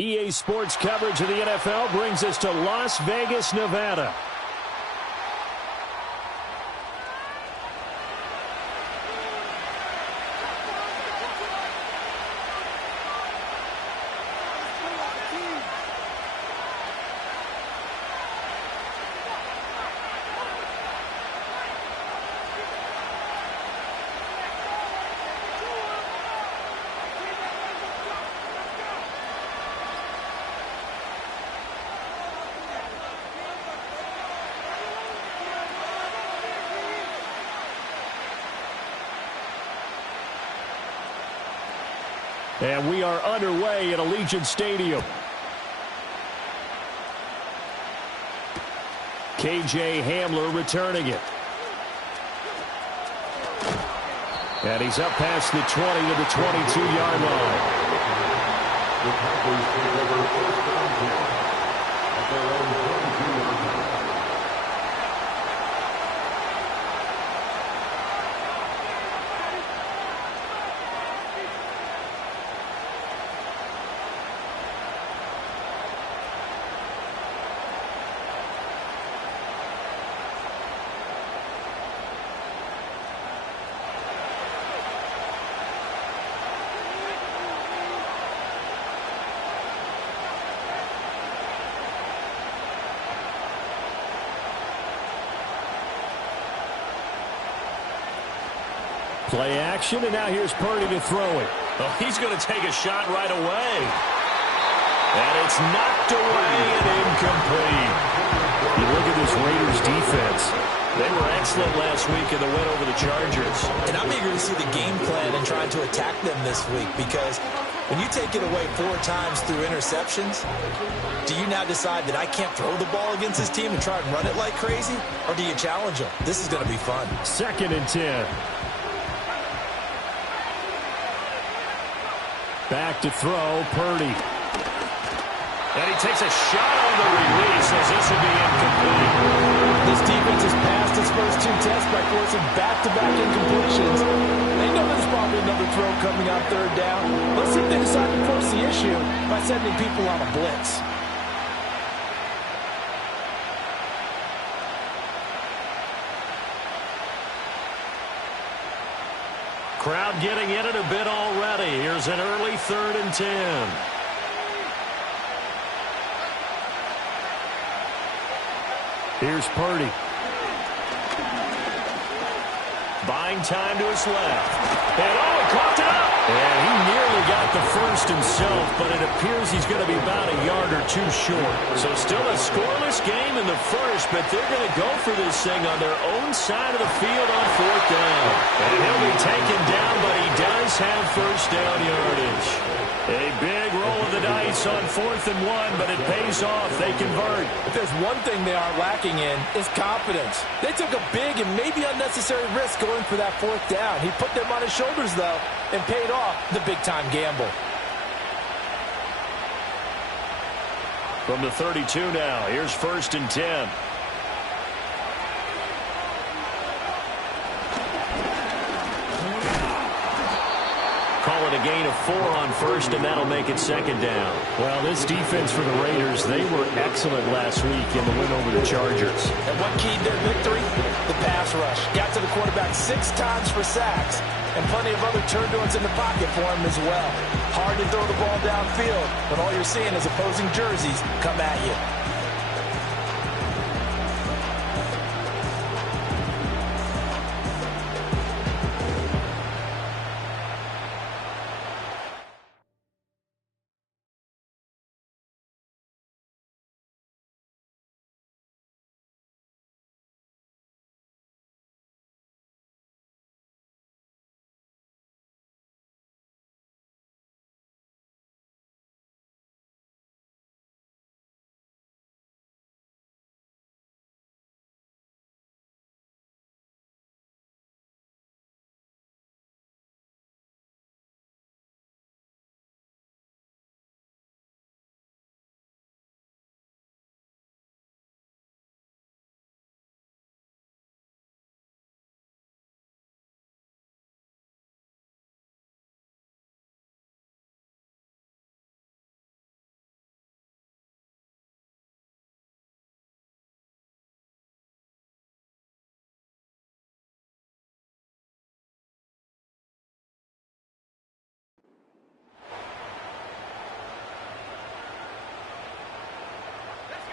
EA Sports coverage of the NFL brings us to Las Vegas, Nevada. And we are underway at Allegiant Stadium. KJ Hamler returning it. And he's up past the 20 to the 22-yard line. The Packers take over first down at their own 22-yard line. Play action, and now here's Purdy to throw it. Oh, he's going to take a shot right away. And it's knocked away and incomplete. You look at this Raiders defense. They were excellent last week in the win over the Chargers. And I'm eager to see the game plan and trying to attack them this week, because when you take it away 4 times through interceptions, do you now decide that I can't throw the ball against this team and try and run it like crazy? Or do you challenge them? This is going to be fun. 2nd and 10. Back to throw, Purdy. And he takes a shot on the release as this will be incomplete. This defense has passed its first 2 tests by forcing back-to-back incompletions. They know there's probably another throw coming on 3rd down. Let's see if they decide to force the issue by sending people on a blitz. Crowd getting in it a bit already. Here's an early 3rd and 10. Here's Purdy. Buying time to his left. And oh, coughed it up. And he nearly got the first himself, but it appears he's going to be about a yard or 2 short. So still a scoreless game in the first, but they're going to go for this thing on their own side of the field on 4th down. And he'll be taken down, but he does have first down yardage. A big roll of the dice on 4th and 1, but it pays off. They convert. If there's one thing they are lacking in, it's confidence. They took a big and maybe unnecessary risk going for that 4th down. He put them on his shoulders, though, and paid off the big-time gamble. From the 32 now, here's 1st and 10. Call it a gain of 4 on 1st, and that'll make it 2nd down. Well, this defense for the Raiders, they were excellent last week in the win over the Chargers. And what keyed their victory? The pass rush. Got to the quarterback 6 times for sacks, and plenty of other turn-downs in the pocket for him as well. Hard to throw the ball downfield when all you're seeing is opposing jerseys come at you.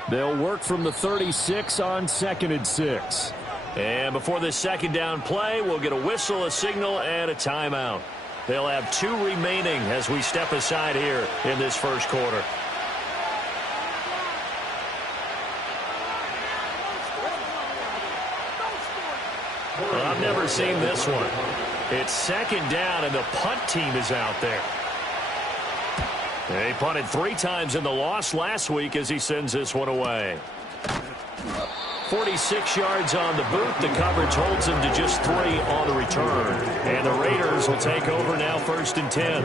They'll work from the 36 on 2nd and 6. And before this second down play, we'll get a whistle, a signal, and a timeout. They'll have 2 remaining as we step aside here in this first quarter. Well, I've never seen this one. It's second down, and the punt team is out there. They punted 3 times in the loss last week as he sends this one away. 46 yards on the boot. The coverage holds him to just 3 on the return. And the Raiders will take over now, 1st and 10.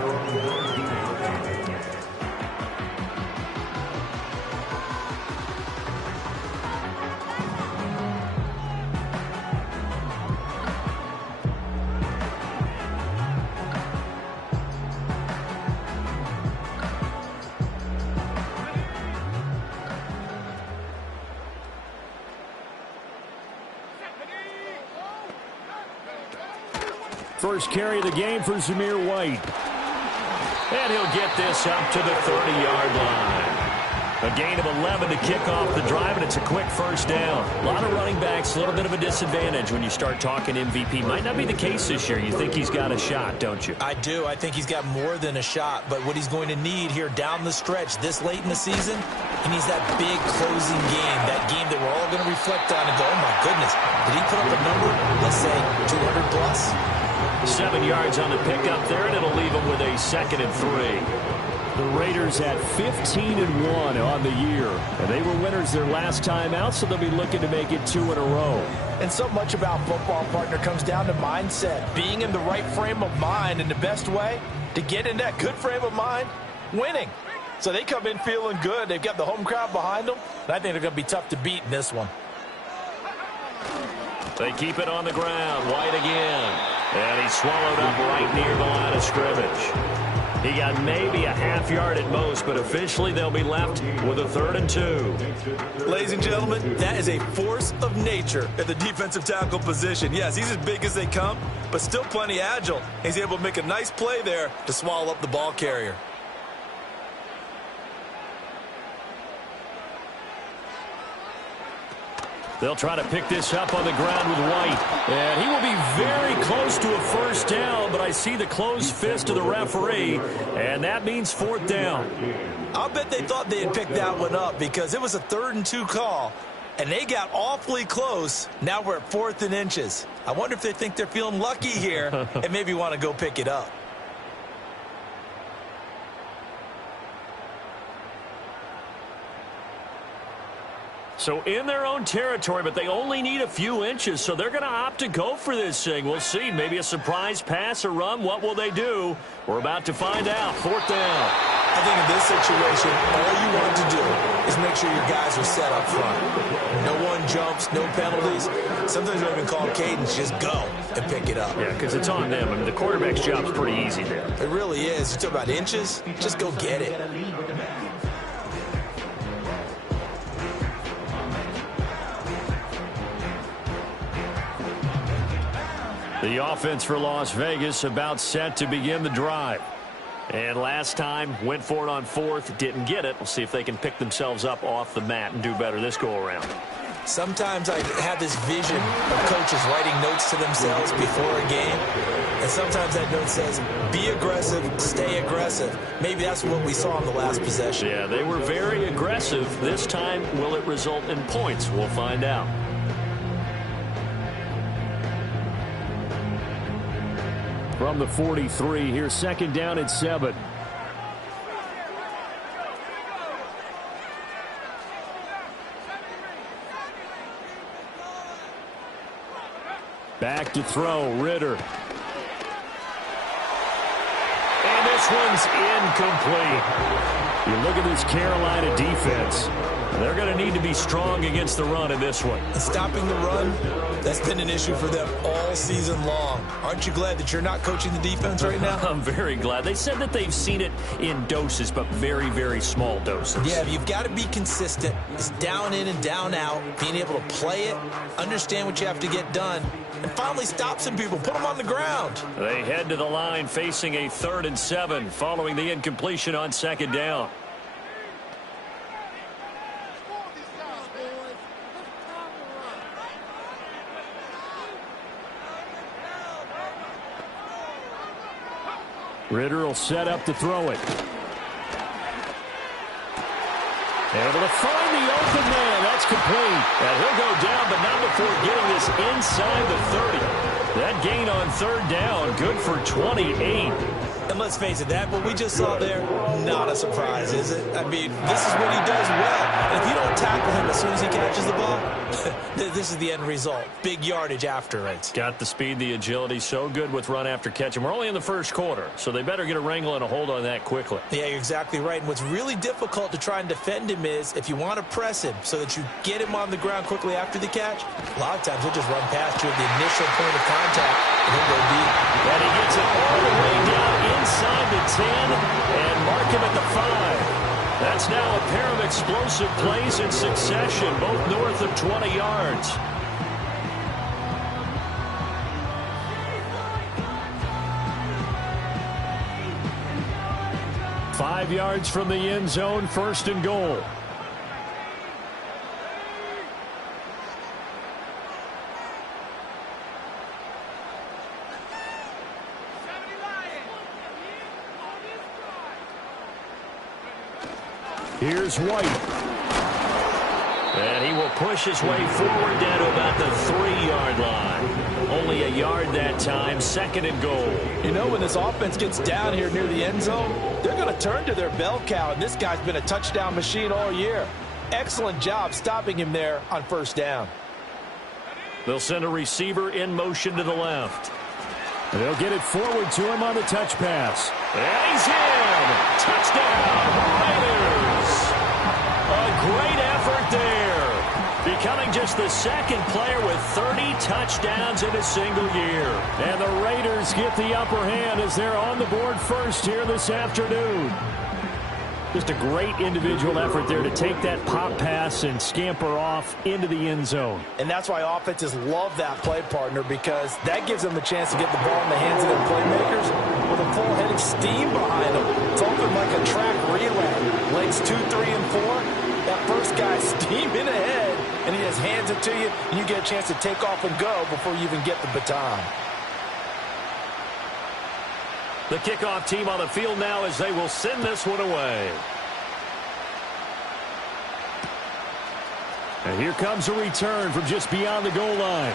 First carry of the game for Zamir White. And he'll get this up to the 30-yard line. A gain of 11 to kick off the drive, and it's a quick first down. A lot of running backs, a little bit of a disadvantage when you start talking MVP. Might not be the case this year. You think he's got a shot, don't you? I do. I think he's got more than a shot. But what he's going to need here down the stretch this late in the season, he needs that big closing game, that game that we're all going to reflect on and go, oh, my goodness, did he put up a number, let's say, 200 plus? 7 yards on the pickup there, and it'll leave him with a 2nd and 3. The Raiders at 15-1 on the year. And they were winners their last time out, so they'll be looking to make it 2 in a row. And so much about football, partner, comes down to mindset. Being in the right frame of mind, and the best way to get in that good frame of mind, winning. So they come in feeling good. They've got the home crowd behind them. And I think they're going to be tough to beat in this one. They keep it on the ground. White again. And he's swallowed up right near the line of scrimmage. He got maybe a half yard at most, but officially they'll be left with a 3rd and 2. Ladies and gentlemen, that is a force of nature at the defensive tackle position. Yes, he's as big as they come, but still plenty agile. He's able to make a nice play there to swallow up the ball carrier. They'll try to pick this up on the ground with White. And he will be very close to a first down, but I see the closed fist of the referee, and that means 4th down. I'll bet they thought they had picked that one up because it was a 3rd and 2 call, and they got awfully close. Now we're at 4th and inches. I wonder if they think they're feeling lucky here and maybe want to go pick it up. So in their own territory, but they only need a few inches, so they're going to opt to go for this thing. We'll see. Maybe a surprise pass or run. What will they do? We're about to find out. 4th down. I think in this situation, all you want to do is make sure your guys are set up front. No one jumps, no penalties. Sometimes you don't even call cadence. Just go and pick it up. Yeah, because it's on them. I mean, the quarterback's job's pretty easy there. It really is. You talk about inches, just go get it. The offense for Las Vegas about set to begin the drive. And last time, went for it on 4th, didn't get it. We'll see if they can pick themselves up off the mat and do better this go-around. Sometimes I have this vision of coaches writing notes to themselves before a game. And sometimes that note says, be aggressive, stay aggressive. Maybe that's what we saw in the last possession. Yeah, they were very aggressive. This time, will it result in points? We'll find out. From the 43, here's 2nd down and 7. Back to throw, Ritter. And this one's incomplete. You look at this Carolina defense. They're going to need to be strong against the run in this one. And stopping the run, that's been an issue for them all season long. Aren't you glad that you're not coaching the defense right now? I'm very glad. They said that they've seen it in doses, but very, very small doses. Yeah, you've got to be consistent. It's down in and down out, being able to play it, understand what you have to get done, and finally stop some people, put them on the ground. They head to the line facing a 3rd and 7 following the incompletion on 2nd down. Ritter will set up to throw it. Able to find the open man. That's complete. And he'll go down, but not before getting this inside the 30. That gain on third down, good for 28. And let's face it, that what we just saw there, not a surprise, is it? I mean, this is what he does well. And if you don't tackle him as soon as he catches the ball, this is the end result. Big yardage after it. Got the speed, the agility, so good with run after catch. And we're only in the first quarter, so they better get a wrangle and a hold on that quickly. Yeah, you're exactly right. And what's really difficult to try and defend him is if you want to press him so that you get him on the ground quickly after the catch, a lot of times he'll just run past you at the initial point of contact and he'll go deep. And he gets it all the way down inside the 10 and mark him at the 5. That's now a pair of explosive plays in succession, both north of 20 yards. Five yards from the end zone, first and goal. Here's White. And he will push his way forward down to about the 3-yard line. Only a yard that time, second and goal. You know, when this offense gets down here near the end zone, they're going to turn to their bell cow, and this guy's been a touchdown machine all year. Excellent job stopping him there on first down. They'll send a receiver in motion to the left. And they'll get it forward to him on the touch pass. And he's in! Touchdown, Raiders! A great effort there. Becoming just the second player with 30 touchdowns in a single year. And the Raiders get the upper hand as they're on the board first here this afternoon. Just a great individual effort there to take that pop pass and scamper off into the end zone. And that's why offenses love that play, partner, because that gives them a chance to get the ball in the hands of their playmakers with a full head of steam behind them. It's open like a track relay. Legs 2, 3, and 4. That first guy's steaming ahead, and he just hands it to you, and you get a chance to take off and go before you even get the baton. The kickoff team on the field now as they will send this one away. And here comes a return from just beyond the goal line.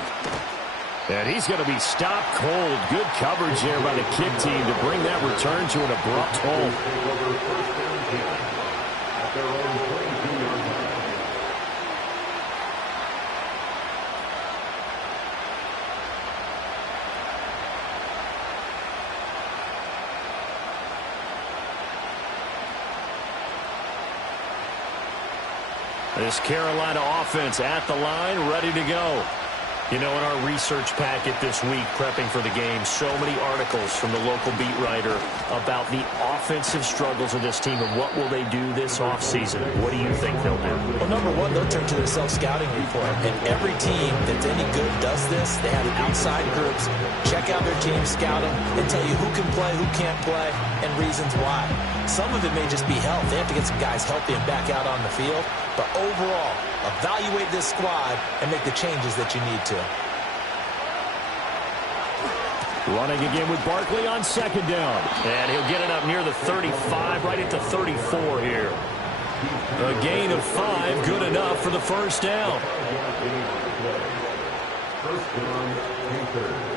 And he's going to be stopped cold. Good coverage there by the kick team to bring that return to an abrupt halt. This Carolina offense at the line, ready to go. You know, in our research packet this week, prepping for the game, so many articles from the local beat writer about the offensive struggles of this team and what will they do this offseason. What do you think they'll do? Well, number one, they'll turn to their self-scouting report. And every team that's any good does this. They have outside groups, check out their team, scout them, and tell you who can play, who can't play, and reasons why. Some of it may just be health. They have to get some guys healthy and back out on the field. But overall, evaluate this squad and make the changes that you need to. Running again with Barkley on second down. And he'll get it up near the 35, right at the 34 here. A gain of 5, good enough for the first down. First down, Panthers.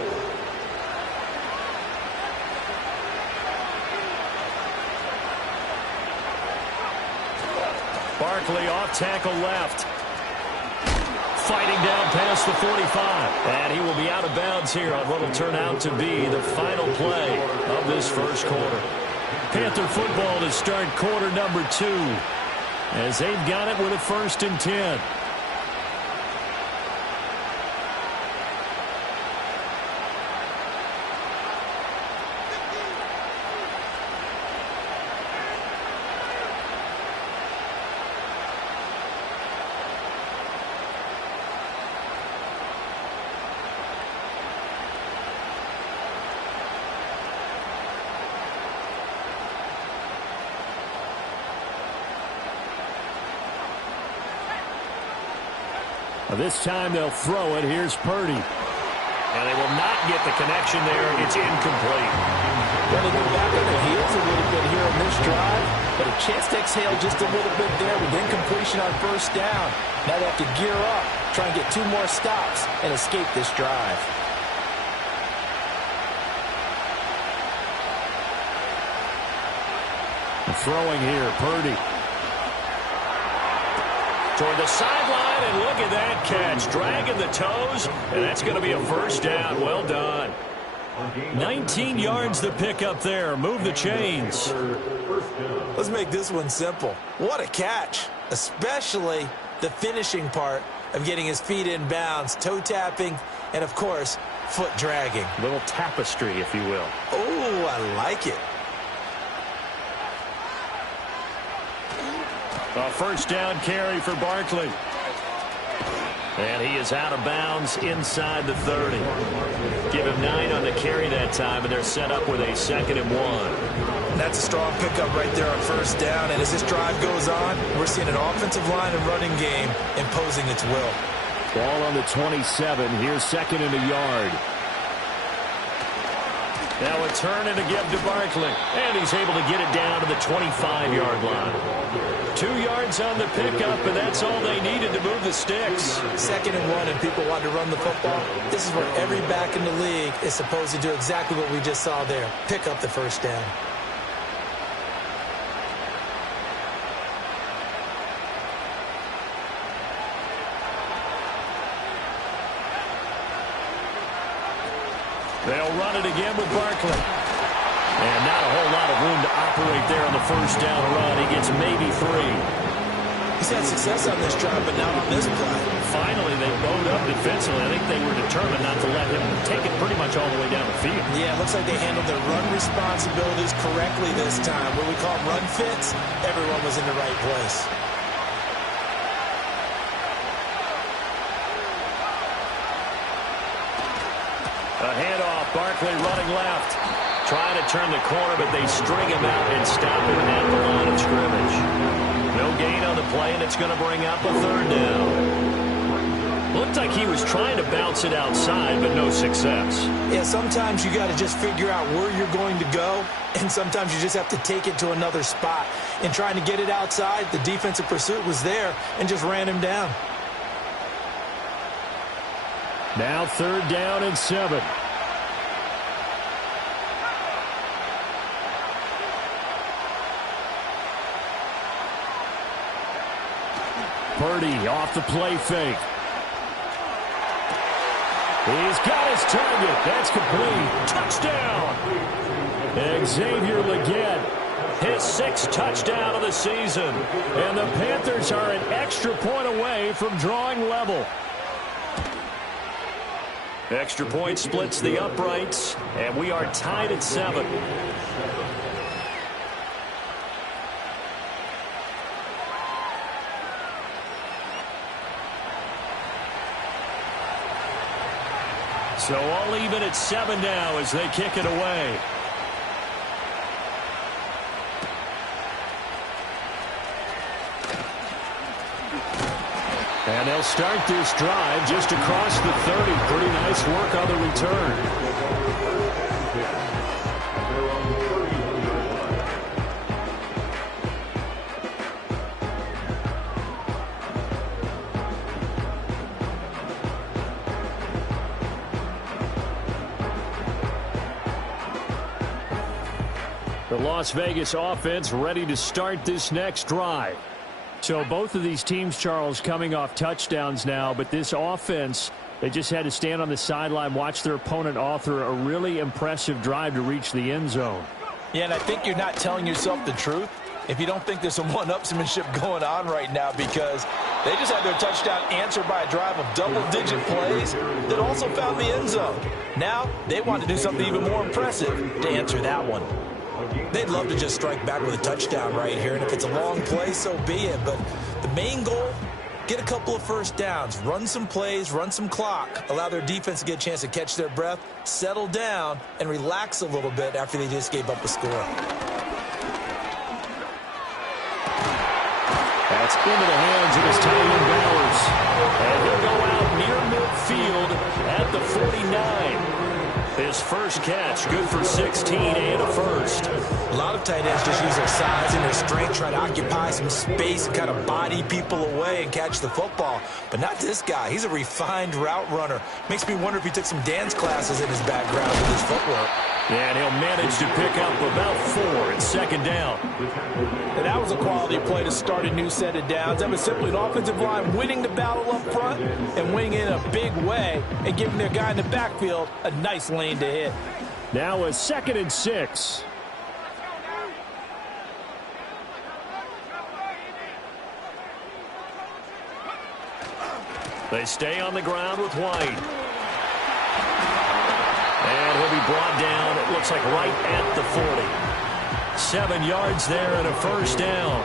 Barkley off tackle left. Fighting down past the 45. And he will be out of bounds here on what will turn out to be the final play of this first quarter. Panther football to start quarter number 2 as they've got it with a 1st and 10. This time they'll throw it. Here's Purdy. And they will not get the connection there. It's incomplete. Well, they go back on their heels a little bit here on this drive, but a chance to exhale just a little bit there with incompletion on first down. Now they have to gear up, try and get 2 more stops, and escape this drive. Throwing here, Purdy. Toward the sideline, and look at that catch. Dragging the toes, and that's going to be a first down. Well done. 19 yards to pick up there. Move the chains. Let's make this one simple. What a catch, especially the finishing part of getting his feet in bounds, toe tapping, and, of course, foot dragging. A little tapestry, if you will. Oh, I like it. A first down carry for Barkley. And he is out of bounds inside the 30. Give him 9 on the carry that time, and they're set up with a 2nd and 1. That's a strong pickup right there on first down, and as this drive goes on, we're seeing an offensive line and running game imposing its will. Ball on the 27. Here's 2nd and a yard. Now a turn and a give to Barkley. And he's able to get it down to the 25-yard line. 2 yards on the pickup, and that's all they needed to move the sticks. 2nd and 1, and people want to run the football. This is where every back in the league is supposed to do exactly what we just saw there. Pick up the first down. They'll run it again with Barkley. And not a whole lot of room to operate there on the first down run. He gets maybe 3. He's had success on this drive, but not on this play. Finally, they bowed up defensively. I think they were determined not to let him take it pretty much all the way down the field. Yeah, it looks like they handled their run responsibilities correctly this time. What we call run fits, everyone was in the right place. A handoff, Barkley running left. Trying to turn the corner, but they string him out and stop him at the line of scrimmage. No gain on the play, and it's going to bring up a 3rd down. Looked like he was trying to bounce it outside, but no success. Yeah, sometimes you got to just figure out where you're going to go, and sometimes you just have to take it to another spot. In trying to get it outside, the defensive pursuit was there and just ran him down. Now 3rd down and 7. Purdy off the play fake. He's got his target. That's complete. Touchdown. Xavier Legette, his 6th touchdown of the season. And the Panthers are an extra point away from drawing level. Extra point splits the uprights, and we are tied at 7. So all even at 7 now as they kick it away. And they'll start this drive just across the 30. Pretty nice work on the return. The Las Vegas offense ready to start this next drive. So both of these teams, Charles, coming off touchdowns now, but this offense, they just had to stand on the sideline, watch their opponent author a really impressive drive to reach the end zone. Yeah, and I think you're not telling yourself the truth if you don't think there's some one-upsmanship going on right now, because they just had their touchdown answered by a drive of double-digit plays that also found the end zone. Now they want to do something even more impressive to answer that one. They'd love to just strike back with a touchdown right here, and if it's a long play, so be it. But the main goal, get a couple of first downs, run some plays, run some clock, allow their defense to get a chance to catch their breath, settle down, and relax a little bit after they just gave up a score. That's into the hands of his tight end Bowers. And he'll go out near field at the 49. His first catch, good for 16 and a first. A lot of tight ends just use their size and their strength, try to occupy some space and kind of body people away and catch the football. But not this guy. He's a refined route runner. Makes me wonder if he took some dance classes in his background with his footwork. And he'll manage to pick up about 4 in second down. And that was a quality play to start a new set of downs. That was simply an offensive line winning the battle up front and winning it in a big way and giving their guy in the backfield a nice lane to hit. Now a 2nd and 6. They stay on the ground with White. And he'll be brought down, it looks like right at the 40. 7 yards there and a first down.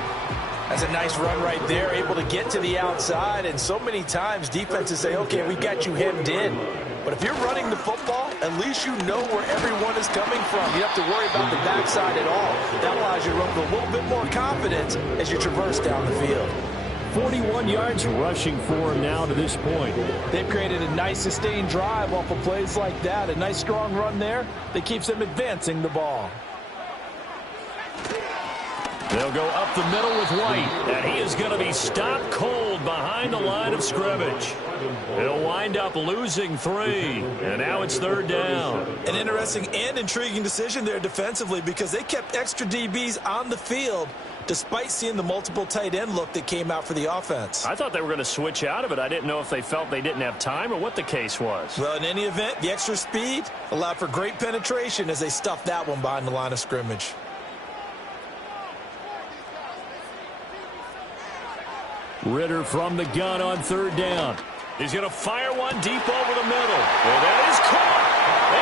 That's a nice run right there, able to get to the outside. And so many times defenses say, okay, we got you hemmed in. But if you're running the football, at least you know where everyone is coming from. You don't have to worry about the backside at all. That allows you to run with a little bit more confidence as you traverse down the field. 41 yards rushing for him now to this point. They've created a nice sustained drive off of plays like that. A nice strong run there that keeps them advancing the ball. They'll go up the middle with White, and he is going to be stopped cold behind the line of scrimmage. He'll wind up losing 3, and now it's 3rd down. An interesting and intriguing decision there defensively because they kept extra DBs on the field despite seeing the multiple tight end look that came out for the offense. I thought they were going to switch out of it. I didn't know if they felt they didn't have time or what the case was. Well, in any event, the extra speed allowed for great penetration as they stuffed that one behind the line of scrimmage. Ritter from the gun on 3rd down. He's going to fire one deep over the middle. And that is caught.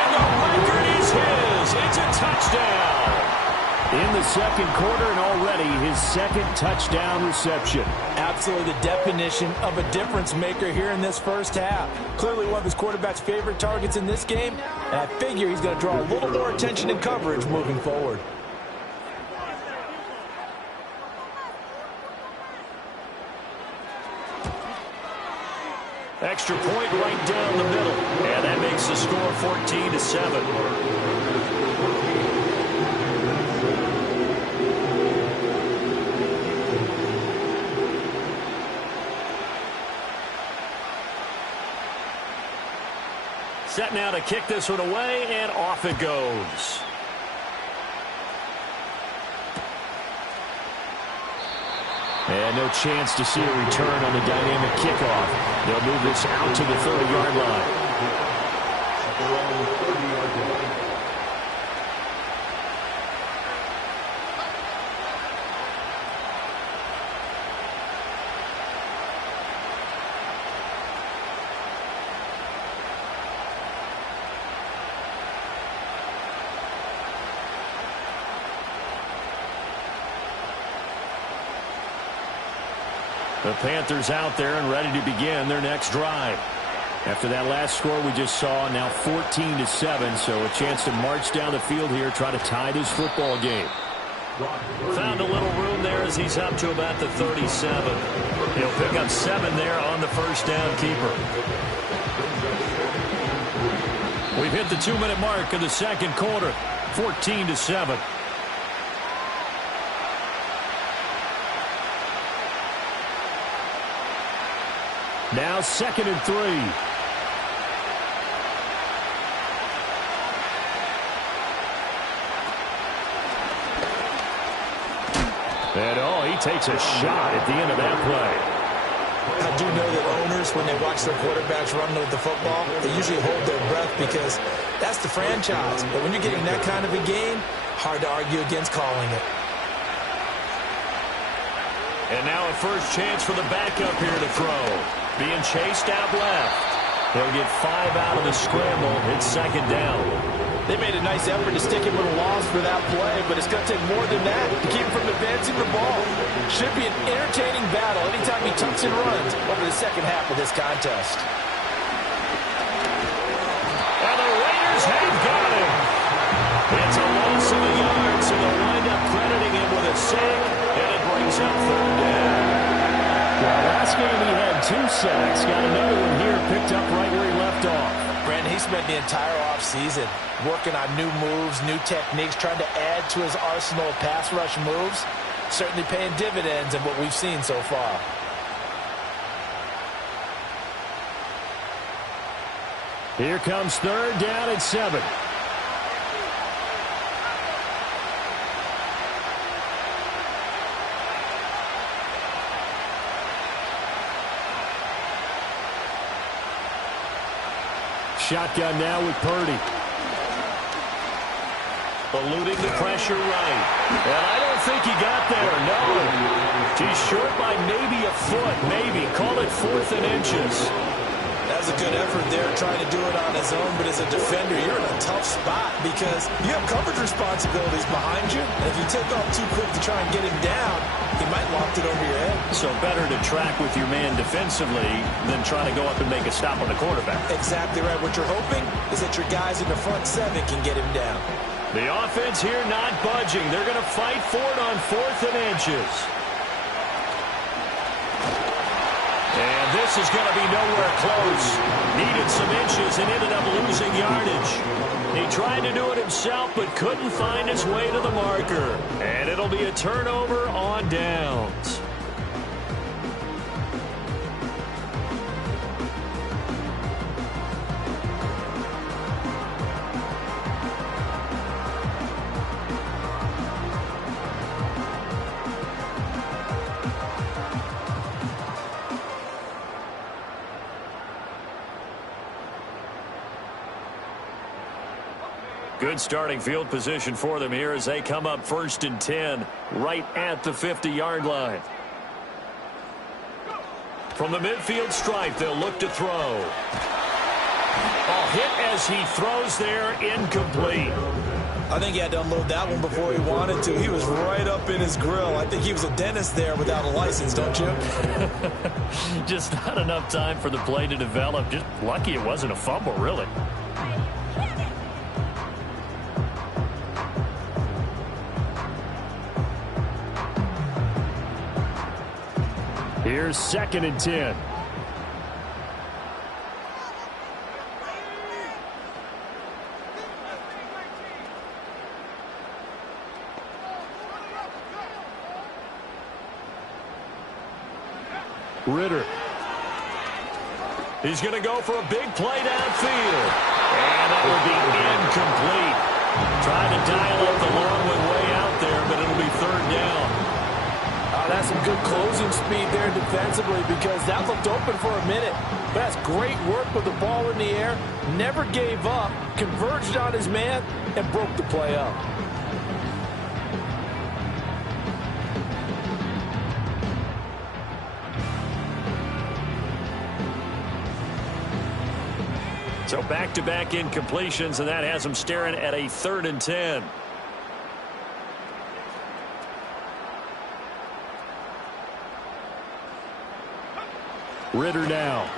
And the record is his. It's a touchdown. In the 2nd quarter and already his 2nd touchdown reception. Absolutely the definition of a difference maker here in this first half. Clearly one of his quarterback's favorite targets in this game. And I figure he's going to draw a little more attention and coverage moving forward. Extra point right down the middle. And that makes the score 14-7. Set now to kick this one away, and off it goes. And no chance to see a return on the dynamic kickoff. They'll move this out to the 30-yard line. The Panthers out there and ready to begin their next drive. After that last score we just saw, now 14-7, so a chance to march down the field here, try to tie this football game. Found a little room there as he's up to about the 37. He'll pick up 7 there on the first down keeper. We've hit the 2-minute mark of the 2nd quarter, 14-7. Now 2nd and 3. And he takes a shot at the end of that play. I do know that owners, when they watch their quarterbacks run with the football, they usually hold their breath because that's the franchise. But when you're getting that kind of a game, hard to argue against calling it. And now a first chance for the backup here to throw. Being chased out left. He'll get 5 out of the scramble. It's 2nd down. They made a nice effort to stick him with a loss for that play, but it's going to take more than that to keep him from advancing the ball. Should be an entertaining battle anytime he tucks and runs over the 2nd half of this contest. And the Raiders have got him. It's a loss of a yard, so they'll wind up crediting him with a sack, and it brings up 3rd down. Well, asking game, he had 2 sacks. Got another one here, picked up right where he left off. Brandon, he spent the entire offseason working on new moves, new techniques, trying to add to his arsenal of pass rush moves. Certainly paying dividends in what we've seen so far. Here comes 3rd down at 7. Shotgun now with Purdy. Eluding the pressure right. And I don't think he got there, no. He's short by maybe a foot, maybe. Call it 4th and inches. That was a good effort there, trying to do it on his own. But as a defender, you're in a tough spot because you have coverage responsibilities behind you. And if you take off too quick to try and get him down, he might loft it over your head. So better to track with your man defensively than try to go up and make a stop on the quarterback. Exactly right. What you're hoping is that your guys in the front 7 can get him down. The offense here not budging. They're going to fight for it on 4th and inches. And this is going to be nowhere close. Needed some inches and ended up losing yardage. He tried to do it himself but couldn't find his way to the marker. And it'll be a turnover on downs. Good starting field position for them here as they come up 1st and 10 right at the 50-yard line. From the midfield stripe, they'll look to throw. A hit as he throws there, incomplete. I think he had to unload that one before he wanted to. He was right up in his grill. I think he was a dentist there without a license, don't you? Just not enough time for the play to develop. Just lucky it wasn't a fumble, really. Here's 2nd and 10. Ritter. He's going to go for a big play downfield. And that will be incomplete. Trying to dial up the long one way out there, but it'll be 3rd down. That's some good closing speed there defensively because that looked open for a minute. That's great work with the ball in the air. Never gave up, converged on his man, and broke the play up. So back-to-back incompletions, and that has him staring at a 3rd and 10. Ritter now.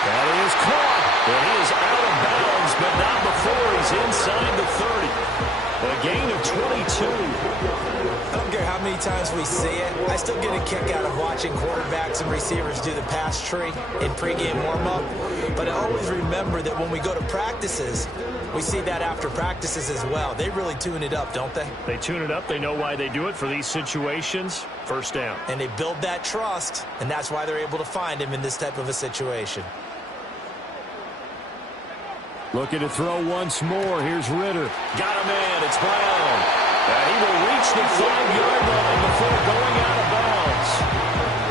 That is caught. And he is out of bounds, but not before he's inside the 30. A gain of 22. I don't care how many times we see it. I still get a kick out of watching quarterbacks and receivers do the pass tree in pregame warm-up. But I always remember that when we go to practices, we see that after practices as well. They really tune it up, don't they? They tune it up. They know why they do it for these situations. 1st down. And they build that trust, and that's why they're able to find him in this type of a situation. Looking to throw once more. Here's Ritter. Got a man. It's Brown. And he will reach the 5-yard line before going out of bounds.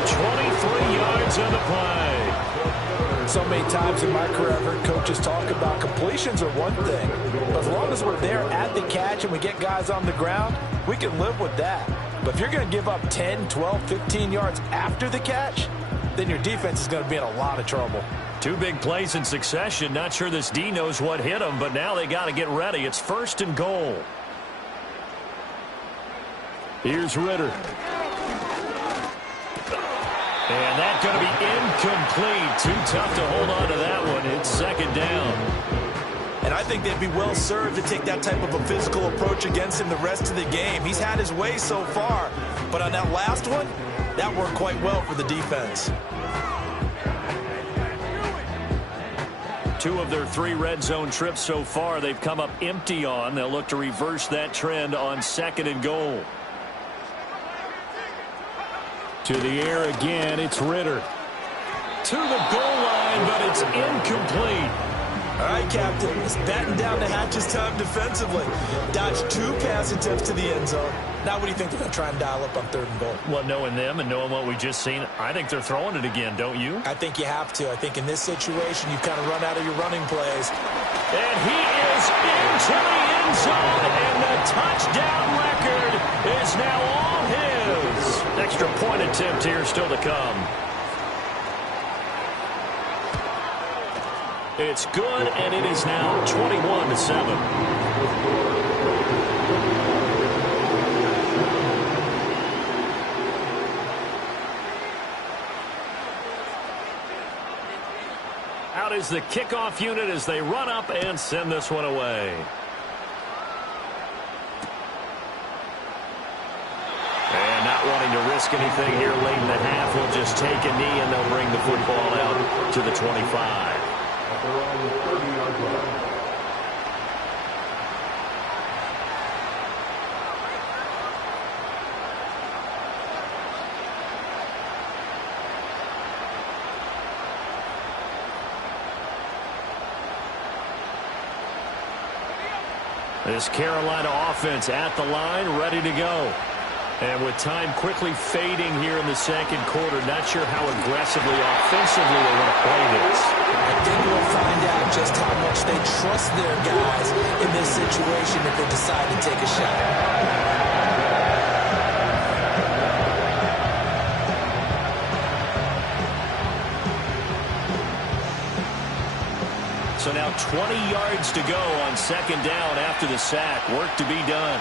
23 yards on the play. So many times in my career, I've heard coaches talk about completions are one thing. But as long as we're there at the catch and we get guys on the ground, we can live with that. But if you're going to give up 10, 12, 15 yards after the catch, then your defense is going to be in a lot of trouble. 2 big plays in succession. Not sure this D knows what hit him, but now they got to get ready. It's 1st and goal. Here's Ritter. And that's going to be incomplete. Too tough to hold on to that one. It's 2nd down. And I think they'd be well served to take that type of a physical approach against him the rest of the game. He's had his way so far, But on that last one, that worked quite well for the defense. 2 of their 3 red zone trips so far, they've come up empty on. They'll look to reverse that trend on 2nd and goal. To the air again, it's Ritter. To the goal line, but it's incomplete. All right, Captain, it's batten down the hatches time defensively. Dodged 2 pass attempts to the end zone. Now what do you think they're going to try and dial up on 3rd and goal? Well, knowing them and knowing what we just seen, I think they're throwing it again, don't you? I think you have to. I think in this situation, you've kind of run out of your running plays. And he is into the end zone, and the touchdown record is now all his. Extra point attempt here still to come. It's good, and it is now 21-7. Out is the kickoff unit as they run up and send this one away. And not wanting to risk anything here late in the half, he'll just take a knee and they'll bring the football out to the 25. This Carolina offense at the line, ready to go. And with time quickly fading here in the 2nd quarter, not sure how aggressively, offensively they want to play this. I think we'll find out just how much they trust their guys in this situation if they decide to take a shot. So now 20 yards to go on 2nd down after the sack. Work to be done.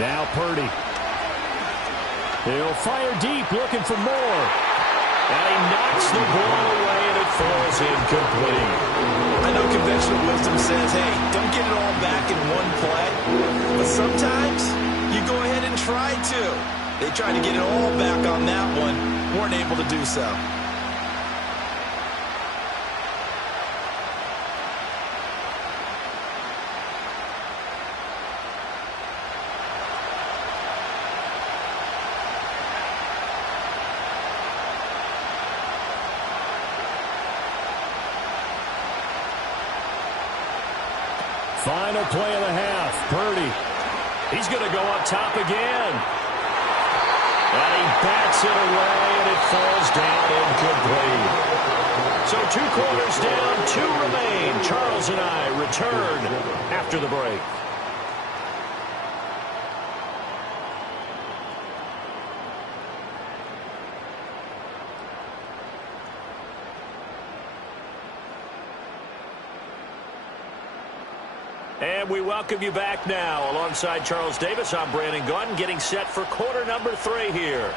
Now Purdy. He'll fire deep, looking for more. And he knocks the ball away, and it falls incomplete. I know conventional wisdom says, hey, don't get it all back in one play. But sometimes you go ahead and try to. They tried to get it all back on that one. Weren't able to do so. Final play of the half. Purdy. He's going to go up top again. And he bats it away, and it falls down incomplete. So 2 quarters down, 2 remain. Charles and I return after the break. And we welcome you back now. Alongside Charles Davis, I'm Brandon Gaudin, getting set for quarter number 3 here.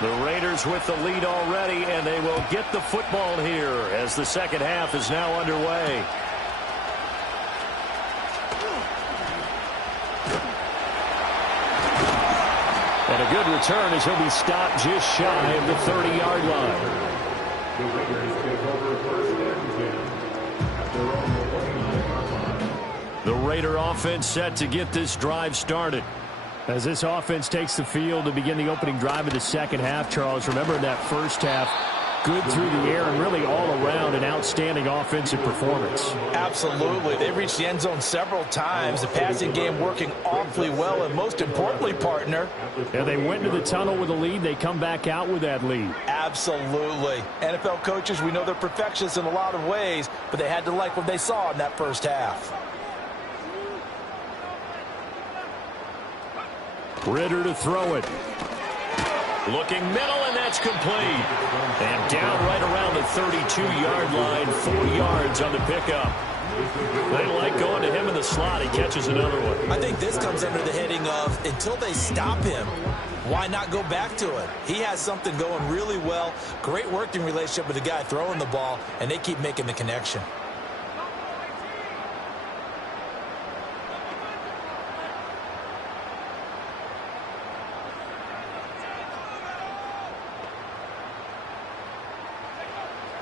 The Raiders with the lead already, and they will get the football here as the 2nd half is now underway. And a good return as he'll be stopped just shy of the 30-yard line. The Raiders take over 1st and 10. The Raider offense set to get this drive started. As this offense takes the field to begin the opening drive of the 2nd half, Charles, remember in that 1st half, good through the air and really all around an outstanding offensive performance. Absolutely. They reached the end zone several times. The passing game working awfully well, and most importantly, partner. Yeah, they went into the tunnel with a lead. They come back out with that lead. Absolutely. NFL coaches, we know they're perfectionists in a lot of ways, but they had to like what they saw in that 1st half. Ritter to throw it. Looking middle, and that's complete. And down right around the 32-yard line, 4 yards on the pickup. They like going to him in the slot. He catches another one. I think this comes under the heading of until they stop him, why not go back to it? He has something going really well. Great working relationship with the guy throwing the ball, and they keep making the connection.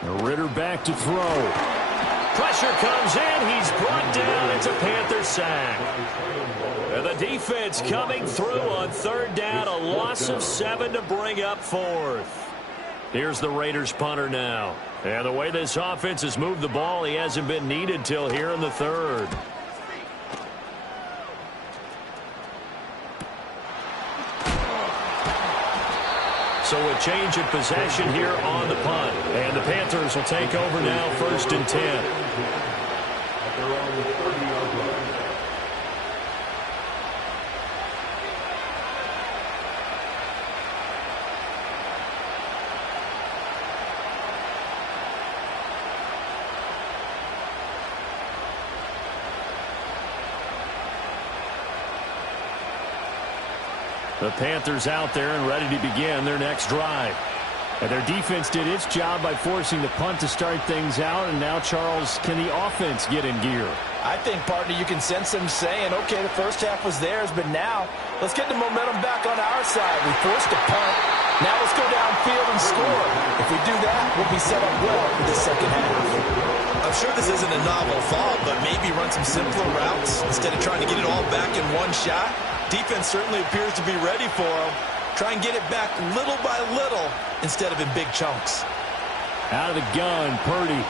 Ritter back to throw. Pressure comes in. He's brought down. It's a Panther sack. And the defense coming through on third down. A loss of 7 to bring up fourth. Here's the Raiders punter now. And the way this offense has moved the ball, he hasn't been needed till here in the third. So a change of possession here on the punt. And the Panthers will take over now, 1st and 10. The Panthers out there and ready to begin their next drive. And their defense did its job by forcing the punt to start things out. And now, Charles, can the offense get in gear? I think, partner, you can sense them saying, okay, the first half was theirs, but now let's get the momentum back on our side. We forced a punt. Now let's go downfield and score. If we do that, we'll be set up well for the second half. I'm sure this isn't a novel thought, but maybe run some simpler routes instead of trying to get it all back in one shot. Defense certainly appears to be ready for him. Try and get it back little by little instead of in big chunks. Out of the gun, Purdy.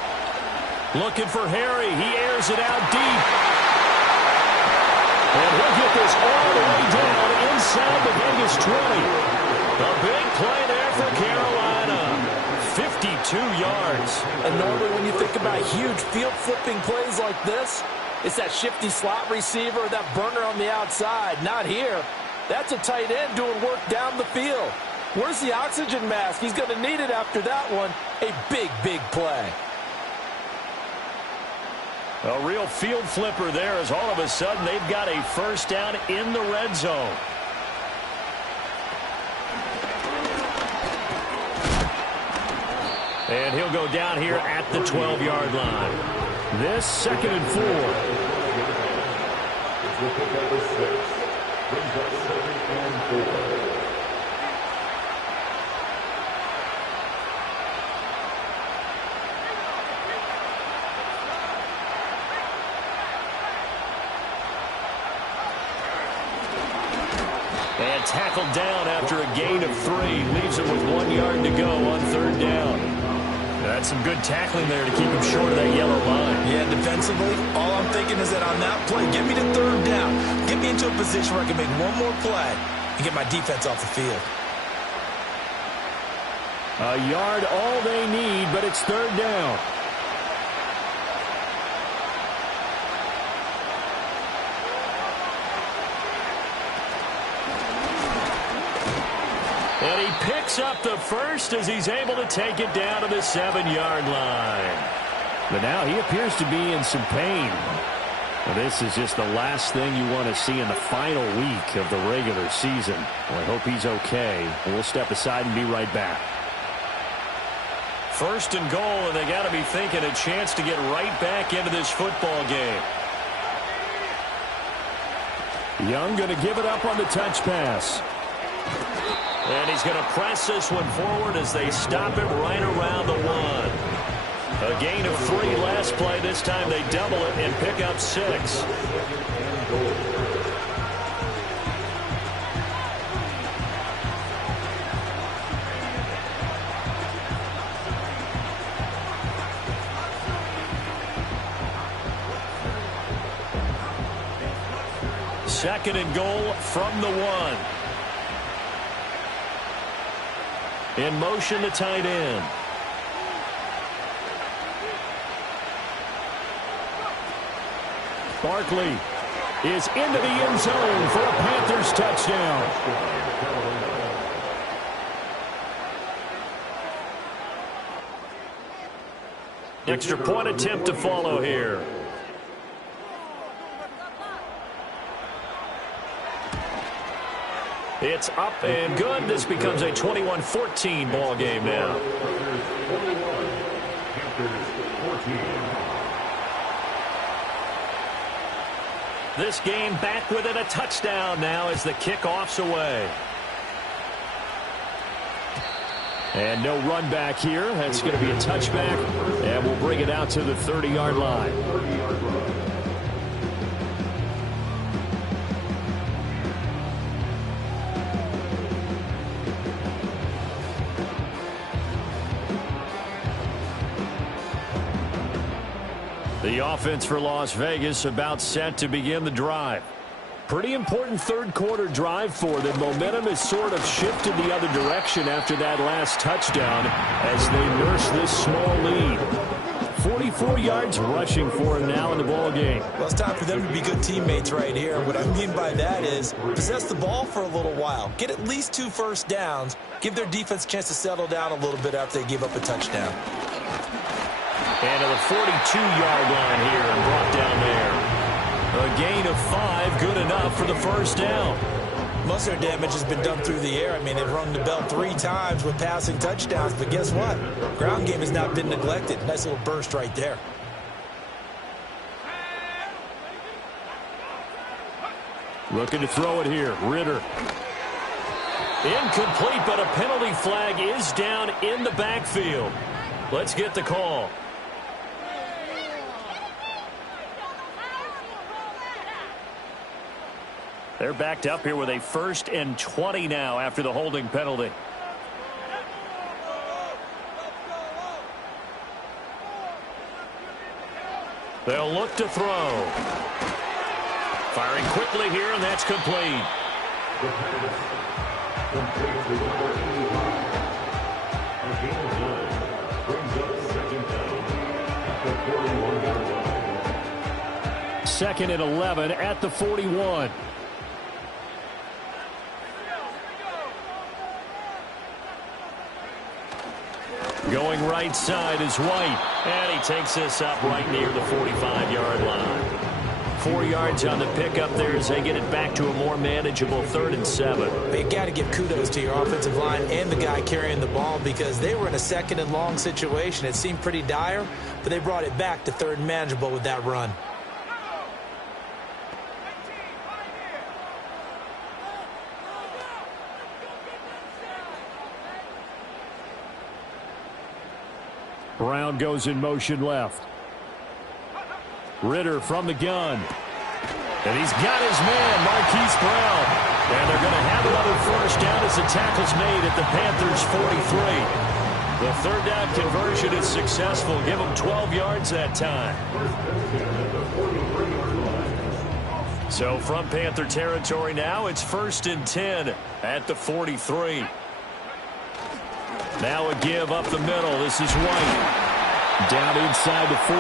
Looking for Harry. He airs it out deep. And he'll get this all the way down inside the Vegas 20. A big play there for Carolina. 52 yards. And normally when you think about huge field-flipping plays like this, it's that shifty slot receiver or that burner on the outside. Not here. That's a tight end doing work down the field. Where's the oxygen mask? He's going to need it after that one. A big, big play. A real field flipper there as all of a sudden they've got a first down in the red zone. And he'll go down here at the 12-yard line. This 2nd and 4. And tackled down after a gain of 3. Leaves him with 1 yard to go on third down. That's some good tackling there to keep him short of that yellow line. Yeah, defensively, all I'm thinking is that on that play, get me to third down. Get me into a position where I can make one more play and get my defense off the field. A yard all they need, but it's third down. And he picks up the first as he's able to take it down to the 7-yard line. But now he appears to be in some pain. Well, this is just the last thing you want to see in the final week of the regular season. Well, I hope he's okay. We'll step aside and be right back. 1st and goal, and they got to be thinking a chance to get right back into this football game. Young going to give it up on the touch pass. And he's going to press this one forward as they stop it right around the 1. A gain of 3 last play. This time they double it and pick up 6. Second and goal from the 1. In motion, the tight end. Barkley is into the end zone for a Panthers touchdown. Extra point attempt to follow here. It's up and good. This becomes a 21-14 ball game now. This game back within a touchdown now as the kickoff's away. And no run back here. That's going to be a touchback, and we'll bring it out to the 30-yard line. The offense for Las Vegas about set to begin the drive. Pretty important third-quarter drive for them. Momentum has sort of shifted the other direction after that last touchdown as they nurse this small lead. 44 yards rushing for him now in the ball game. Well, it's time for them to be good teammates right here. What I mean by that is possess the ball for a little while. Get at least 2 first downs. Give their defense a chance to settle down a little bit after they give up a touchdown. And to the 42-yard line here and brought down there. A gain of 5, good enough for the first down. Most of their damage has been done through the air. I mean, they've rung the bell 3 times with passing touchdowns, but guess what? Ground game has not been neglected. Nice little burst right there. Looking to throw it here. Ritter. Incomplete, but a penalty flag is down in the backfield. Let's get the call. They're backed up here with a 1st and 20 now after the holding penalty. They'll look to throw. Firing quickly here, and that's complete. Second and 11 at the 41. Going right side is White, and he takes this up right near the 45-yard line. 4 yards on the pickup there as they get it back to a more manageable 3rd and 7. But you got to give kudos to your offensive line and the guy carrying the ball because they were in a 2nd and long situation. It seemed pretty dire, but they brought it back to 3rd and manageable with that run. Brown goes in motion left. Ritter from the gun. And he's got his man, Marquise Brown. And they're going to have another first down as the tackle's made at the Panthers' 43. The 3rd down conversion is successful. Give them 12 yards that time. So from Panther territory now, it's 1st and 10 at the 43. Now a give up the middle. This is White. Down inside the 40.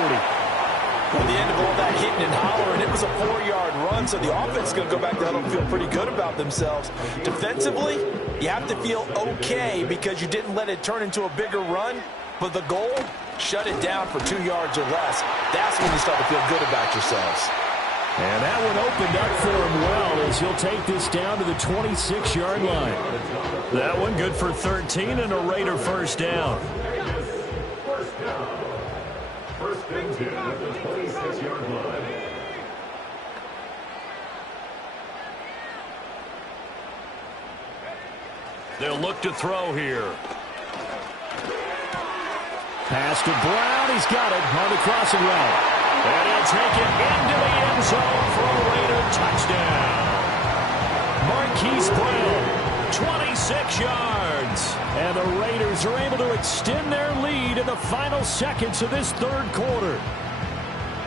At the end of all that hitting and hollering, it was a 4-yard run, so the offense is going to go back down and feel pretty good about themselves. Defensively, you have to feel okay because you didn't let it turn into a bigger run, but the goal, shut it down for 2 yards or less. That's when you start to feel good about yourselves. And that one opened up for him well as he'll take this down to the 26-yard line. That one good for 13 and a Raider first down. First and 10 at the 26-yard line. They'll look to throw here. Pass to Brown. He's got it on the crossing route. And he'll take it into the end zone for a Raider touchdown. Marquise Brown, 26 yards. And the Raiders are able to extend their lead in the final seconds of this 3rd quarter.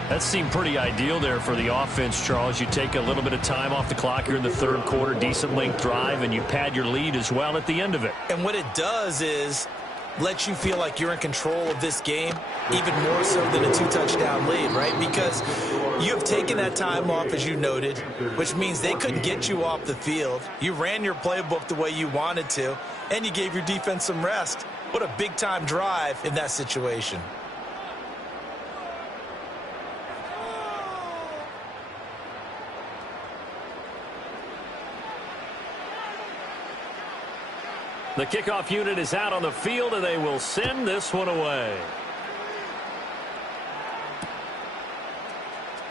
That seemed pretty ideal there for the offense, Charles. You take a little bit of time off the clock here in the 3rd quarter, decent length drive, and you pad your lead as well at the end of it. And what it does is let you feel like you're in control of this game, even more so than a 2-touchdown lead, right? Because you have taken that time off, as you noted, which means they couldn't get you off the field. You ran your playbook the way you wanted to, and you gave your defense some rest. What a big-time drive in that situation. The kickoff unit is out on the field, and they will send this one away.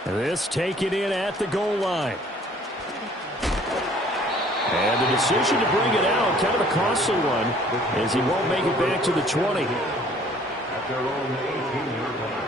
This taken in at the goal line. And the decision to bring it out, kind of a costly one, as he won't make it back to the 20. At their own 18-yard line.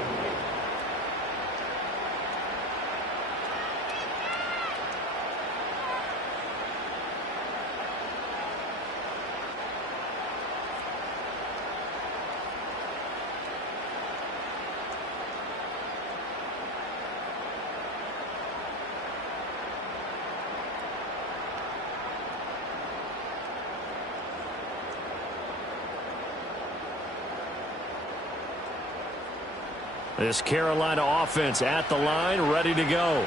This Carolina offense at the line, ready to go.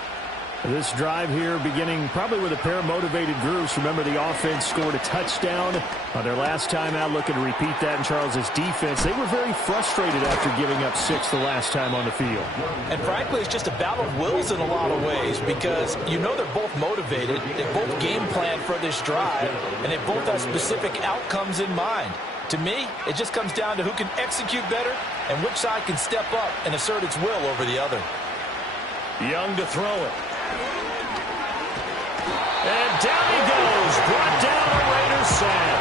This drive here beginning probably with a pair of motivated groups. Remember, the offense scored a touchdown their last time out. Looking to repeat that in Charles's defense. They were very frustrated after giving up 6 the last time on the field. And frankly, it's just a battle of wills in a lot of ways, because you know they're both motivated. They both game plan for this drive, and they both have specific outcomes in mind. To me, it just comes down to who can execute better and which side can step up and assert its will over the other. Young to throw it. And down he goes. Brought down a Raiders sack.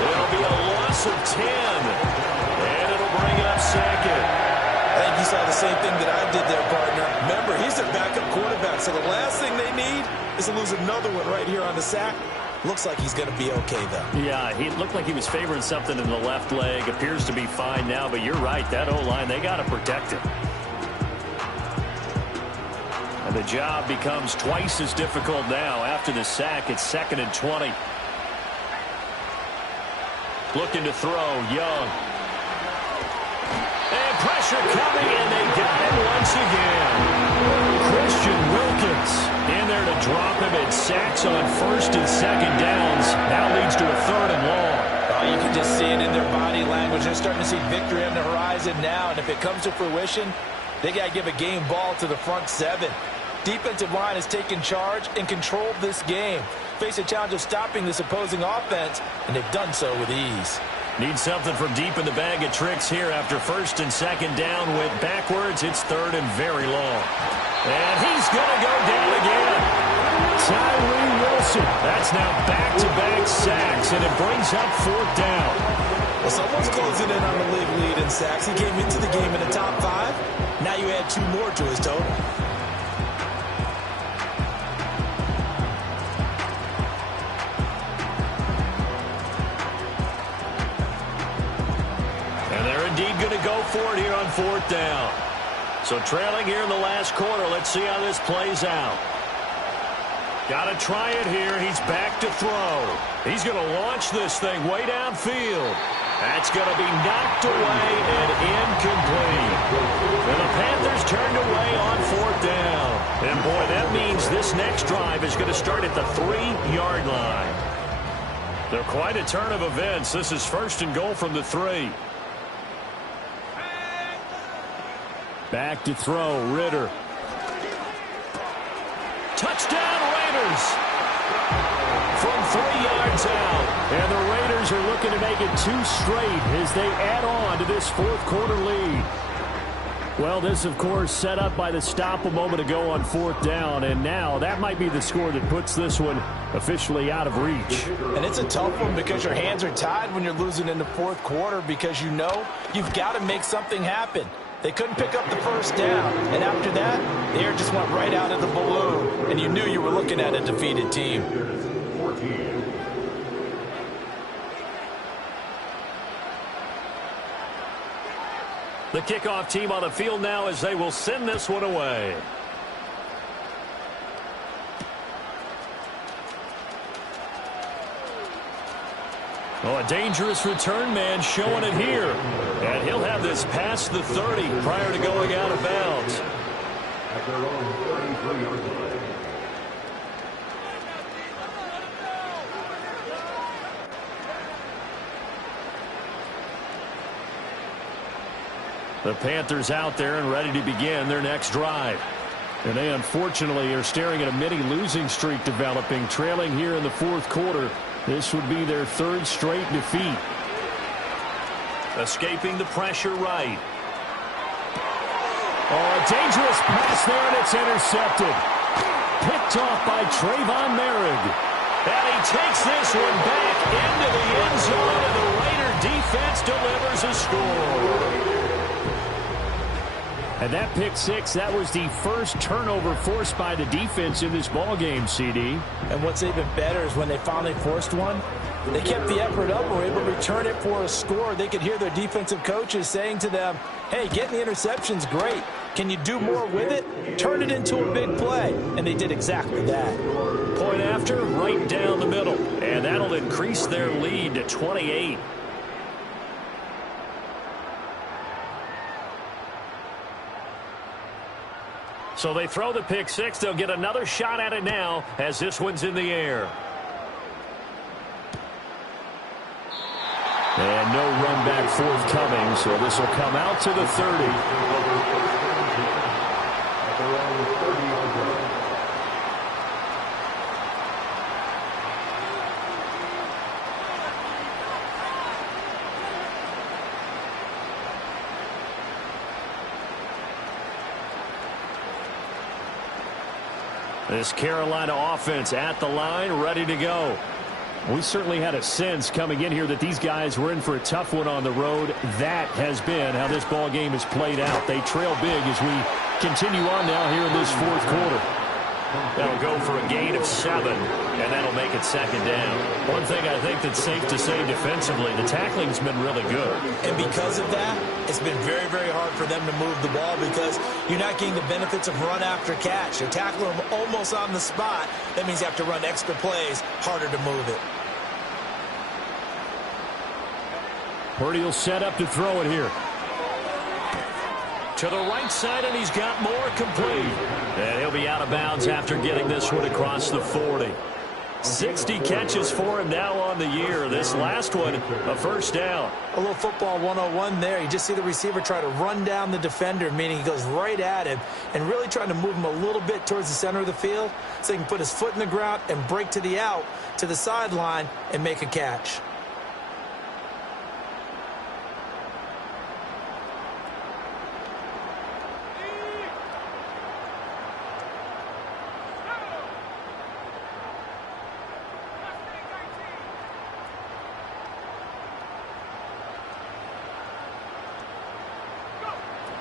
It'll be a loss of 10. And it'll bring up second. I think you saw the same thing that I did there, partner. Remember, he's a backup quarterback, so the last thing they need is to lose another one right here on the sack. Looks like he's going to be okay, though. Yeah, he looked like he was favoring something in the left leg. Appears to be fine now, but you're right. That O-line, they got to protect him. And the job becomes twice as difficult now. After the sack, it's 2nd and 20. Looking to throw, Young. And pressure coming, and they got him once again. Christian Wilkins in there to drop him, and sacks on 1st and 2nd downs. Now leads to a 3rd and long. Oh, you can just see it in their body language. They're starting to see victory on the horizon now, and if it comes to fruition, they got to give a game ball to the front 7. Defensive line has taken charge and controlled this game. Face a challenge of stopping this opposing offense, and they've done so with ease. Need something from deep in the bag of tricks here. After 1st and 2nd down, went backwards. It's 3rd and very long. And he's going to go down again. Tyree Wilson. That's now back-to-back sacks, and it brings up 4th down. Well, someone's closing in on the league lead in sacks. He came into the game in the top 5. Now you add 2 more to his total. And they're indeed going to go for it here on 4th down. So trailing here in the last quarter. Let's see how this plays out. Got to try it here. He's back to throw. He's going to launch this thing way downfield. That's going to be knocked away and incomplete. And the Panthers turned away on 4th down. And boy, that means this next drive is going to start at the 3-yard line. They're quite a turn of events. This is 1st and goal from the 3. Back to throw, Ritter. Touchdown, Raiders! From 3 yards out. And the Raiders are looking to make it 2 straight as they add on to this 4th quarter lead. Well, this, of course, set up by the stop a moment ago on 4th down. And now that might be the score that puts this one officially out of reach. And it's a tough one because your hands are tied when you're losing in the 4th quarter, because you know you've got to make something happen. They couldn't pick up the 1st down, and after that, the air just went right out of the balloon, and you knew you were looking at a defeated team. The kickoff team on the field now as they will send this one away. Oh, a dangerous return man showing it here. And he'll have this past the 30 prior to going out of bounds. At their own 33-yard line. The Panthers out there and ready to begin their next drive. And they unfortunately are staring at a mini losing streak developing, trailing here in the 4th quarter. This would be their 3rd straight defeat. Escaping the pressure right. Oh, a dangerous pass there, and it's intercepted. Picked off by Trayvon Merrick. And he takes this one back into the end zone, and the Raider defense delivers a score. And that pick six, that was the first turnover forced by the defense in this ballgame, CD. And what's even better is when they finally forced one, they kept the effort up and were able to return it for a score. They could hear their defensive coaches saying to them, hey, getting the interception's great. Can you do more with it? Turn it into a big play. And they did exactly that. Point after, right down the middle. And that'll increase their lead to 28. So they throw the pick six. They'll get another shot at it now as this one's in the air. And no run back forthcoming, so this will come out to the 30. This Carolina offense at the line, ready to go. We certainly had a sense coming in here that these guys were in for a tough one on the road. That has been how this ball game has played out. They trail big as we continue on now here in this fourth quarter. That'll go for a gain of 7, and that'll make it second down. One thing I think that's safe to say defensively, the tackling's been really good. And because of that, it's been very, very hard for them to move the ball because you're not getting the benefits of run after catch. You're tackling them almost on the spot. That means you have to run extra plays, harder to move it. Purdy will set up to throw it here. To the right side, and he's got more complete. And he'll be out of bounds after getting this one across the 40. 60 catches for him now on the year. This last one, a first down. A little football 101 there. You just see the receiver try to run down the defender, meaning he goes right at him and really trying to move him a little bit towards the center of the field so he can put his foot in the ground and break to the out, to the sideline, and make a catch.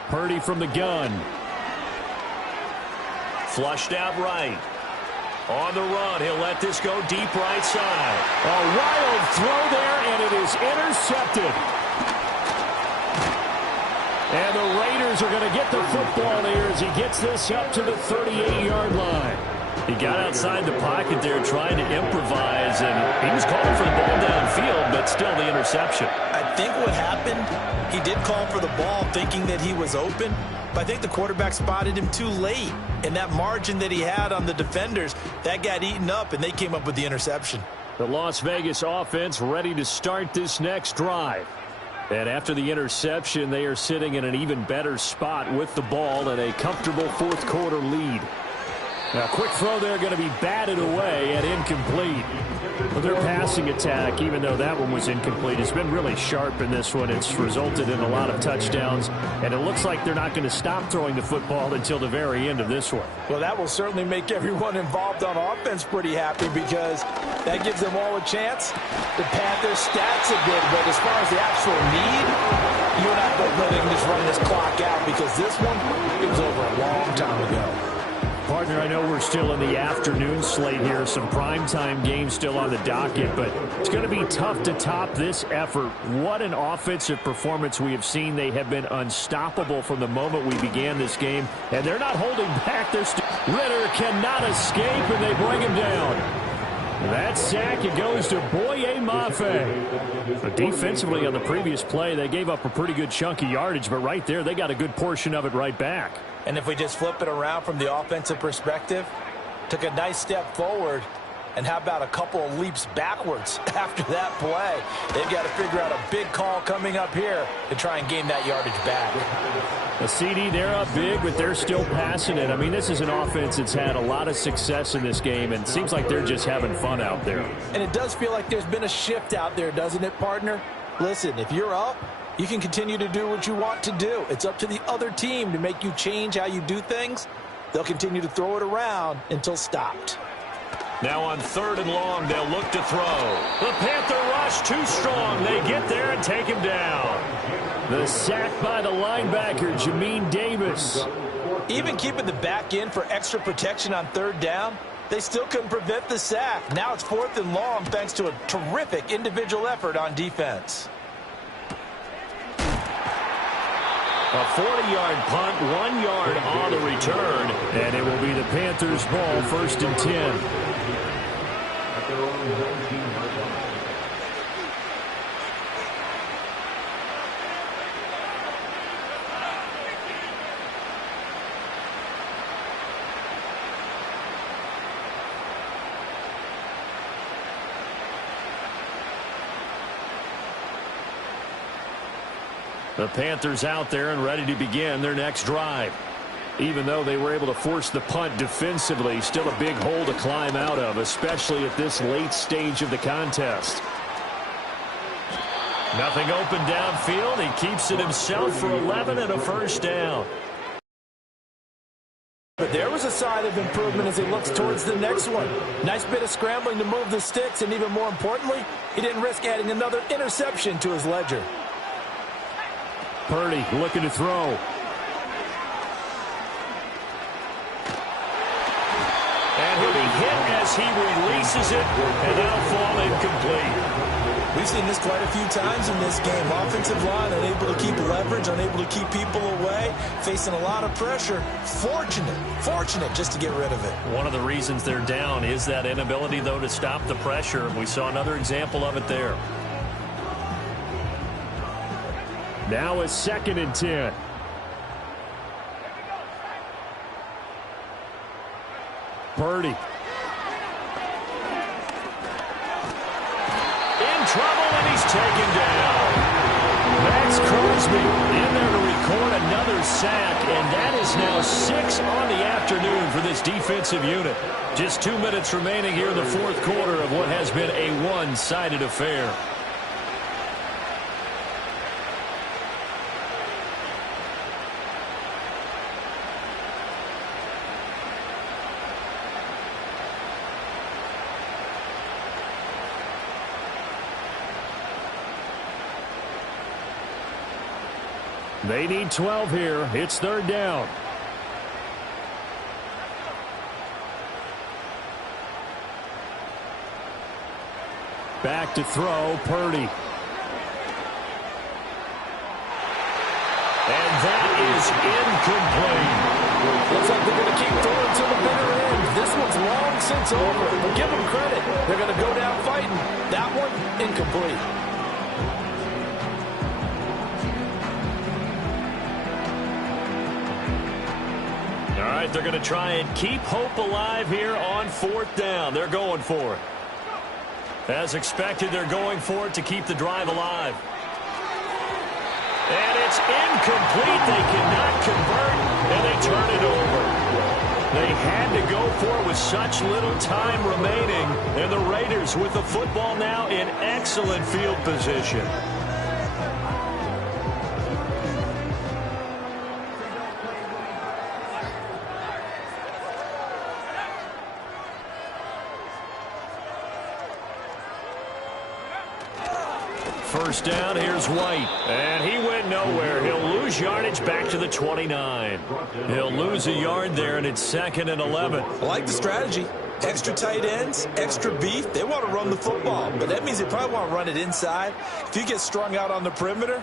Purdy from the gun. Flushed out right. On the run, he'll let this go deep right side. A wild throw there, and it is intercepted. And the Raiders are going to get the football there as he gets this up to the 38-yard line. He got outside the pocket there trying to improvise, and he was calling for the ball downfield, but still the interception. I think what happened, he did call for the ball thinking that he was open, but I think the quarterback spotted him too late. And that margin that he had on the defenders, that got eaten up, and they came up with the interception. The Las Vegas offense ready to start this next drive. And after the interception, they are sitting in an even better spot with the ball and a comfortable fourth quarter lead. Now, quick throw there going to be batted away and incomplete. But their passing attack, even though that one was incomplete, has been really sharp in this one. It's resulted in a lot of touchdowns, and it looks like they're not going to stop throwing the football until the very end of this one. Well, that will certainly make everyone involved on offense pretty happy because that gives them all a chance to pad their stats a bit. But as far as the actual need, you and I both know they can just run this clock out because this one, it was over a long time ago. Partner, I know we're still in the afternoon slate here. Some primetime games still on the docket, but it's going to be tough to top this effort. What an offensive performance we have seen. They have been unstoppable from the moment we began this game, and they're not holding back. Ritter cannot escape, and they bring him down. That sack, it goes to Boye Mafe. But defensively on the previous play, they gave up a pretty good chunk of yardage, but right there, they got a good portion of it right back. And if we just flip it around from the offensive perspective, took a nice step forward, and how about a couple of leaps backwards after that play? They've got to figure out a big call coming up here to try and gain that yardage back. A CD, they're up big, but they're still passing it. I mean, this is an offense that's had a lot of success in this game, and it seems like they're just having fun out there. And it does feel like there's been a shift out there, doesn't it, partner? Listen, if you're up, you can continue to do what you want to do. It's up to the other team to make you change how you do things. They'll continue to throw it around until stopped. Now on 3rd and long, they'll look to throw. The Panther rush too strong. They get there and take him down. The sack by the linebacker, Jamin Davis. Even keeping the back in for extra protection on 3rd down, they still couldn't prevent the sack. Now it's 4th and long thanks to a terrific individual effort on defense. A 40-yard punt, 1 yard on the return. And it will be the Panthers' ball, 1st and 10. At their own 19-yard line. The Panthers out there and ready to begin their next drive. Even though they were able to force the punt defensively, still a big hole to climb out of, especially at this late stage of the contest. Nothing open downfield. He keeps it himself for 11 and a 1st down. But there was a sign of improvement as he looks towards the next one. Nice bit of scrambling to move the sticks, and even more importantly, he didn't risk adding another interception to his ledger. Purdy looking to throw. And he'll be hit as he releases it, and that'll fall incomplete. We've seen this quite a few times in this game. Offensive line unable to keep leverage, unable to keep people away, facing a lot of pressure. Fortunate just to get rid of it. One of the reasons they're down is that inability, though, to stop the pressure. We saw another example of it there. Now a 2nd and 10. Purdy. In trouble, and he's taken down. Max Crosby in there to record another sack, and that is now 6 on the afternoon for this defensive unit. Just 2 minutes remaining here in the 4th quarter of what has been a one-sided affair. They need 12 here. It's 3rd down. Back to throw, Purdy. And that is incomplete. Looks like they're going to keep throwing to the bitter end. This one's long since over, but give them credit. They're going to go down fighting. That one, incomplete. All right, they're going to try and keep hope alive here on 4th down. They're going for it. As expected, they're going for it to keep the drive alive. And it's incomplete. They cannot convert, and they turn it over. They had to go for it with such little time remaining, and the Raiders with the football now in excellent field position. First down, here's White. And he went nowhere. He'll lose yardage back to the 29. He'll lose a yard there, and it's 2nd and 11. I like the strategy. Extra tight ends, extra beef. They want to run the football, but that means they probably want to run it inside. If you get strung out on the perimeter,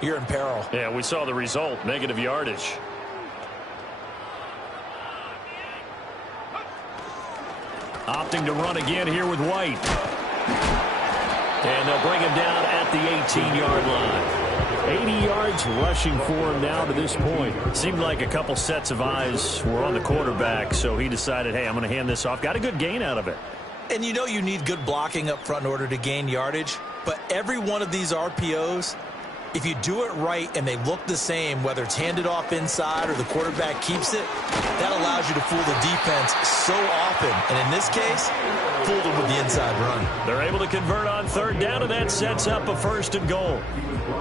you're in peril. Yeah, we saw the result, negative yardage. Opting to run again here with White. And they'll bring him down at the 18-yard line. 80 yards rushing for him now to this point. Seemed like a couple sets of eyes were on the quarterback, so he decided, hey, I'm going to hand this off. Got a good gain out of it. And you know you need good blocking up front in order to gain yardage, but every one of these RPOs If you do it right and they look the same, whether it's handed off inside or the quarterback keeps it, that allows you to fool the defense so often. And in this case, fooled them with the inside run. They're able to convert on third down, and that sets up a 1st and goal.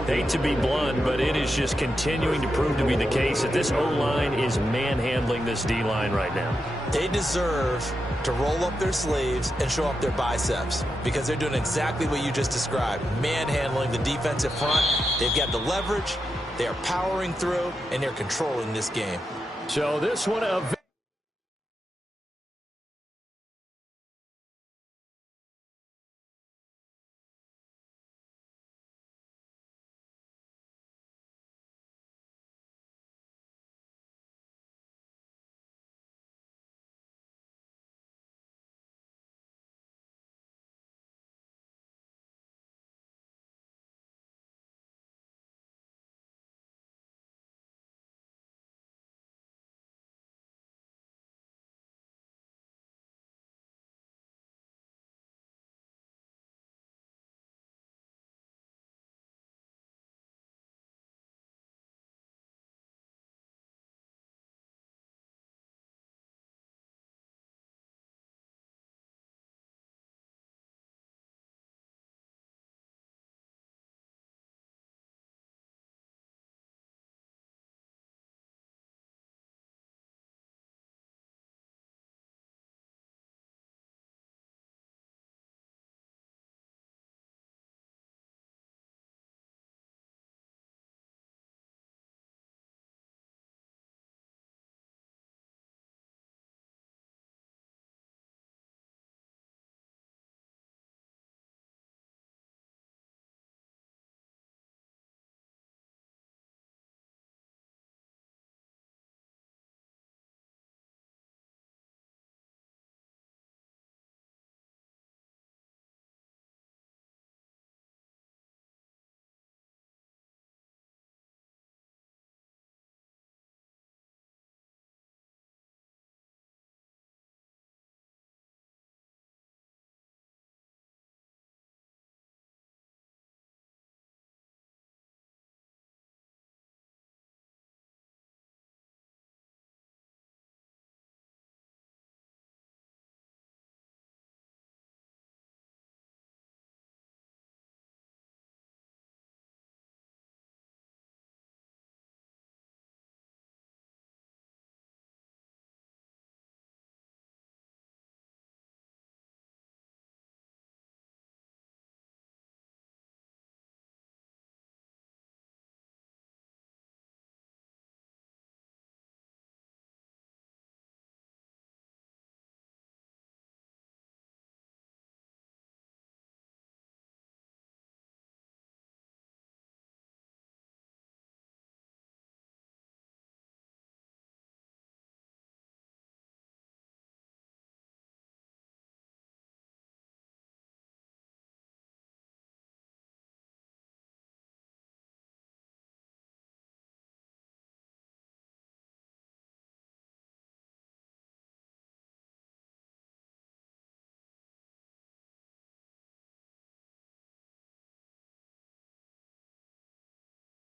Hate to be blunt, but it is just continuing to prove to be the case that this O-line is manhandling this D-line right now. They deserve to roll up their sleeves and show up their biceps because they're doing exactly what you just described, manhandling the defensive front. They've got the leverage, they are powering through, and they're controlling this game. So this one of